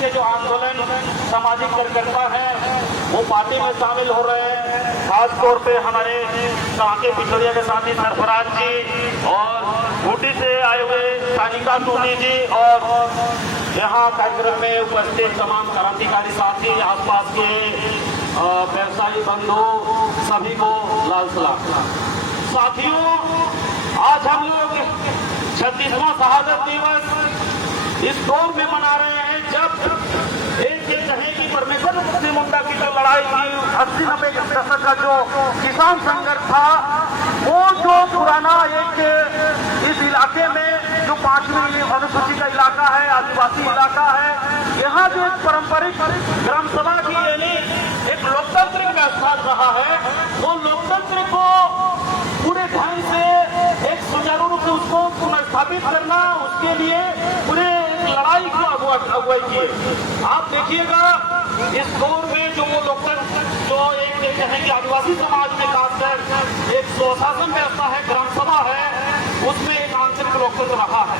के जो आंदोलन सामाजिक कार्यकर्ता हैं वो पार्टी में शामिल हो रहे हैं। खास तौर पे हमारे कांके पिछड़िया के साथी सरफराज जी और ऊटी से आए हुए सानिका टूनी जी और यहाँ कार्यक्रम में उपस्थित तमाम क्रांतिकारी साथी, आसपास के व्यवसायी बंधु, सभी को लाल सलाम। साथियों, आज हम लोग 36वां शहादत दिवस इस दौर में मना रहे हैं जब एक ये कहें कि परमेश्वर बिरसा मुंडा की जो लड़ाई थी 80-90 के दशक का जो किसान संघर्ष था, वो जो पुराना एक इस इलाके में जो 5वीं अनुसूची का इलाका है, आदिवासी इलाका है, यहाँ जो एक पारंपरिक ग्राम सभा की यानी एक लोकतांत्रिक व्यवस्था रहा है, वो लोकतंत्र को पूरे ढंग से एक सुचारू रूप से उसको पुनर्स्थापित करना, उसके लिए पूरे लड़ाई की अगुवाई की। आप देखिएगा इस दौर में जो वो लोकतंत्र जो एक कहें कि आदिवासी समाज में खासकर एक स्वशासन व्यवस्था है, ग्राम सभा है, उसमें एक आंतरिक लोकतंत्र रहा है।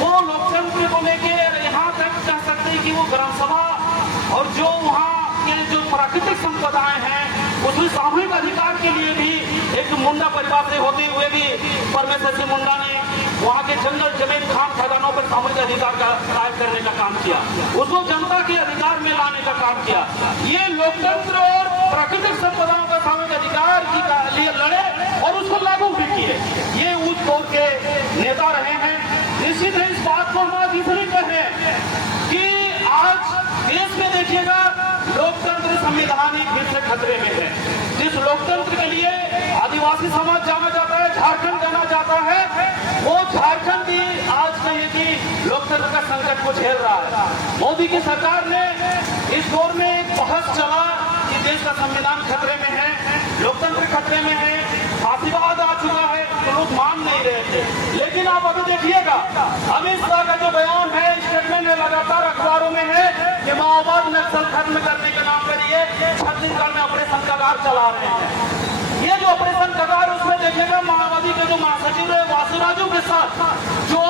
वो लोकतंत्र को लेके यहाँ तक कह सकते हैं कि वो ग्राम सभा और जो वहाँ के जो प्राकृतिक संपदाएं हैं उसमें सामूहिक अधिकार के लिए भी एक मुंडा परिवार से होते हुए भी परमेश्वर सिंह मुंडा ने वहाँ के जंगल जमीन खान खजानों पर सामूहिक अधिकार का कायम करने का काम किया, उसको जनता के अधिकार में लाने का काम किया। ये लोकतंत्र और प्राकृतिक संपदाओं का सामूहिक अधिकार के लिए लड़े और उसको लागू भी किए। ये उस दौर के नेता रहे हैं। निश्चित है इस बात को हम आज इसलिए कहें कि आज देश में देखिएगा लोकतंत्र संवैधानिक हित से खतरे में है। जिस लोकतंत्र के लिए आदिवासी समाज जाना जाता है, झारखंड जाना जाता है, वो झारखंड भी आज कहिए कि लोकतंत्र का संकट को झेल रहा है। मोदी की सरकार ने इस दौर में एक बहस चला कि देश का संविधान खतरे में है, लोकतंत्र खतरे में है, फांसीवाद आ चुका है, तो लोग मान नहीं रहे थे। लेकिन आप अभी देखिएगा अमित शाह का जो बयान है, स्टेटमेंट है, लगातार अखबारों में है कि माओवाद नक्सल खत्म करने के नाम पर ये छत्तीसगढ़ में ऑपरेशन कगार चला रहे हैं। ये जो ऑपरेशन कगार, उसमें देखिएगा माओवादी के जो महासचिव है वासुराजू के साथ जो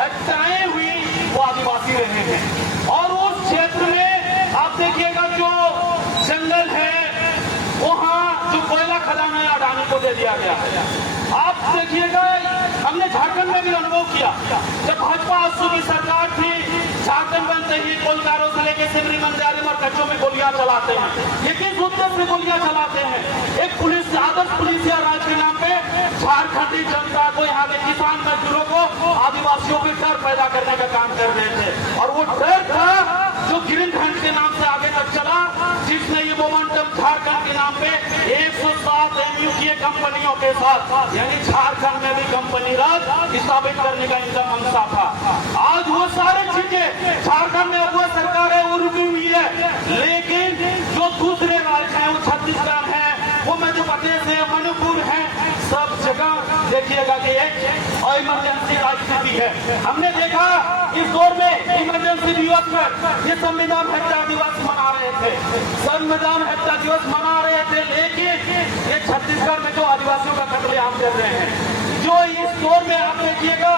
हत्याएं हुई वो आदिवासी रहे हैं। और उस क्षेत्र में आप देखिएगा जो जंगल है वहाँ जो कोयला खदान है अडानी को दे दिया गया है। आप देखिएगा हमने झारखंड में भी अनुभव किया, जब भाजपा आसू की सरकार थी, झारखंड बनते ही कोलकारों से लेकर सिमरी मंदिर और कच्चों में गोलियां चलाते हैं। ये किस उद्देश्य में गोलियां चलाते हैं? एक पुलिस, आदर्श पुलिस या राज के नाम पे झारखंडी जनता को, यहाँ के किसान मजदूरों को, आदिवासियों पे डर पैदा करने का काम कर रहे थे। और वो डर था जो गिरिनखंड के नाम से आगे तक चला, जिसने ये मोमेंटम झारखंड के नाम पे 107 एमयू की कंपनियों के साथ यानी झारखंड में भी कंपनी राज स्थापित करने का इनका मंशा था। आज वो सारी चीजें झारखंड में वो सरकार है वो रुकी हुई है, लेकिन जो दूसरे राज्य हैं वो छत्तीसगढ़ है, वो मध्य प्रदेश है, मणिपुर है, सब जगह देखिएगा कि एक इमरजेंसी राजनीति है। हमने देखा इस दौर में इमरजेंसी दिवस में ये संविधान हत्या दिवस मना रहे थे, संविधान हत्या दिवस मना रहे थे, लेकिन ये छत्तीसगढ़ में जो आदिवासियों का कत्लेआम कर रहे हैं, जो इस दौर में आप देखिएगा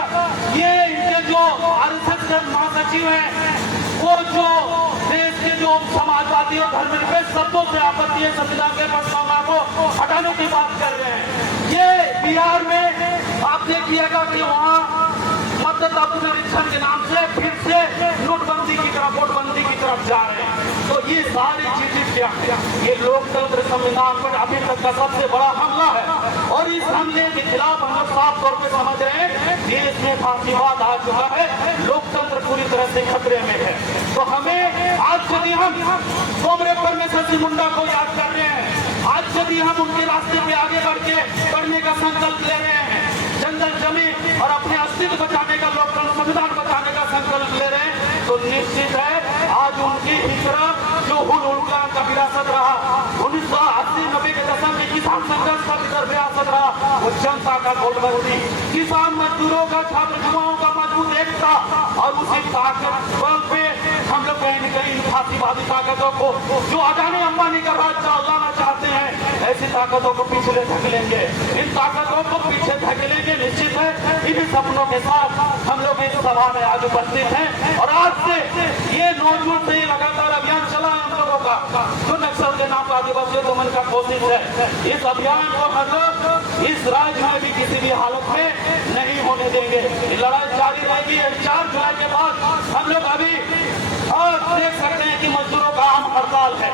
ये इनके जो आरएसएस के महासचिव हैं, वो जो देश के जो समाजवादी और धर्मनिरपेक्ष शब्दों से आपत्ति है संविधान के प्रस्तावना को हटाने की बात कर रहे हैं। ये बिहार में आप देखिएगा कि वहाँ मतदाता पुनरीक्षण के नाम से फिर से नोटबंदी की तरफ, वोटबंदी की तरफ जा रहे हैं। तो ये सारी चीजें क्या है? ये लोकतंत्र संविधान पर अभी तक का सबसे बड़ा हमला है और इस हमले के खिलाफ हम लोग साफ तौर पर समझ रहे हैं देश में फांसीवाद आ चुका है, लोकतंत्र पूरी तरह से खतरे में है। तो हमें आज यदि हम कॉमरेड परमेश्वर सिंह मुंडा को याद कर रहे हैं, आज यदि हम उनके रास्ते पे आगे बढ़ने का संकल्प ले रहे हैं, जंगल जमीन और अपने अस्तित्व बचाने का, लोकतंत्र संविधान बचाने का संकल्प ले रहे हैं, तो निश्चित है आज उनकी ही तरफ जो हुलका का विरासत रहा, 1980-90 के दशक में किसान संघर्ष का विरासत रहा, वो जनता का गोलबंदी, किसान मजदूरों का, छात्र युवाओं का मजबूत एकता, और उसी ताकत बल पे हम लोग कहीं न कहीं फांसीवादी ताकतों को जो अडानी अंबानी का राज लाना चाहते हैं, ऐसी ताकतों को पीछे धकेलेंगे, इन ताकतों को पीछे धकेलेंगे। निश्चित है इन सपनों के साथ हम लोग इस सभा में आज उपस्थित हैं और आज से ये नौजवान आदिवासी दमन का कोशिश है। इस अभियान को मतलब इस राज्य में भी किसी भी हालत में नहीं होने देंगे। लड़ाई जारी रहेगी। 4 जुलाई के बाद हम लोग अभी और देख सकते हैं कि मजदूरों का आम हड़ताल है।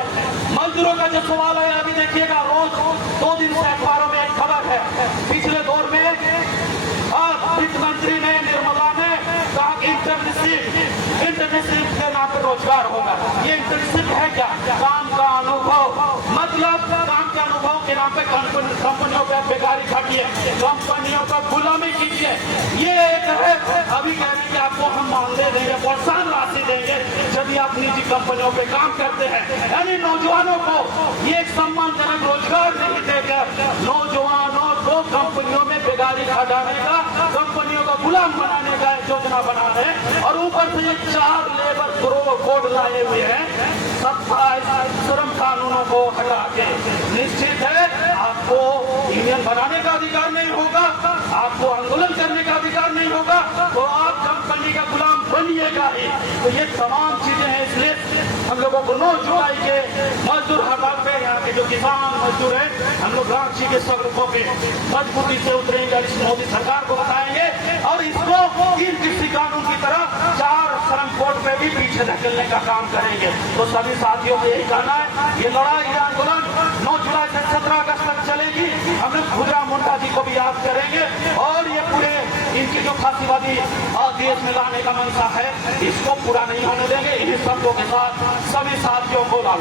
मजदूरों का जो सवाल है अभी देखिएगा, रोज 2 दिन से अखबारों में एक खबर है। पिछले दौर में वित्त मंत्री ने निर्मला ने कहा कि इंटर्नशिप के नाम पर रोजगार होगा। ये इंटर्नशिप है क्या? काम का अनुभव, मतलब काम के अनुभव के नाम पे कंपनियों पे बेकारी खाटिए, कंपनियों पर गुलामी कीजिए। ये एक है। अभी कह रहे हैं कि आपको हम मानदेय देंगे, प्रोत्साहन राशि देंगे यदि आप निजी कंपनियों पे काम करते हैं। यानी नौजवानों को ये एक सम्मानजनक रोजगार नहीं देकर नौजवानों को कंपनियों में बेकारी खटाने का, कंपनियों का गुलाम बनाने का योजना बना रहे हैं। और ऊपर से ये 4 लेबर कोड लाए हुए हैं, 27 श्रम कानूनों को हटा के। निश्चित है आपको यूनियन बनाने का अधिकार नहीं होगा, आपको आंदोलन करने का अधिकार नहीं होगा, तो आप कंपनी का गुलाम बनिएगा ही। तो ये तमाम चीजें हैं। इसलिए हम लोगों को 9 जुलाई के मजदूर हड़ताल पे यहाँ के जो किसान मजदूर हैं, हम लोग रांची के स्वरूपों पे मजबूती से उतरेंगे, इस मोदी सरकार को बताएंगे और इसको इन कृषि कानून की तरह 4 श्रम कोड पे भी पीछे धकेलने का काम करेंगे। तो सभी साथियों को यही कहना है, ये लड़ाई, ये आंदोलन 9 जुलाई से 17 अगस्त तक चलेगी। हम लोग खुदराम मुंडा जी को भी याद करेंगे और ये पूरे इनकी जो फांसीवादी देश में लाने का मंशा है, इसको पूरा नहीं होने देंगे। इन शब्दों के साथ सभी साथियों को लाल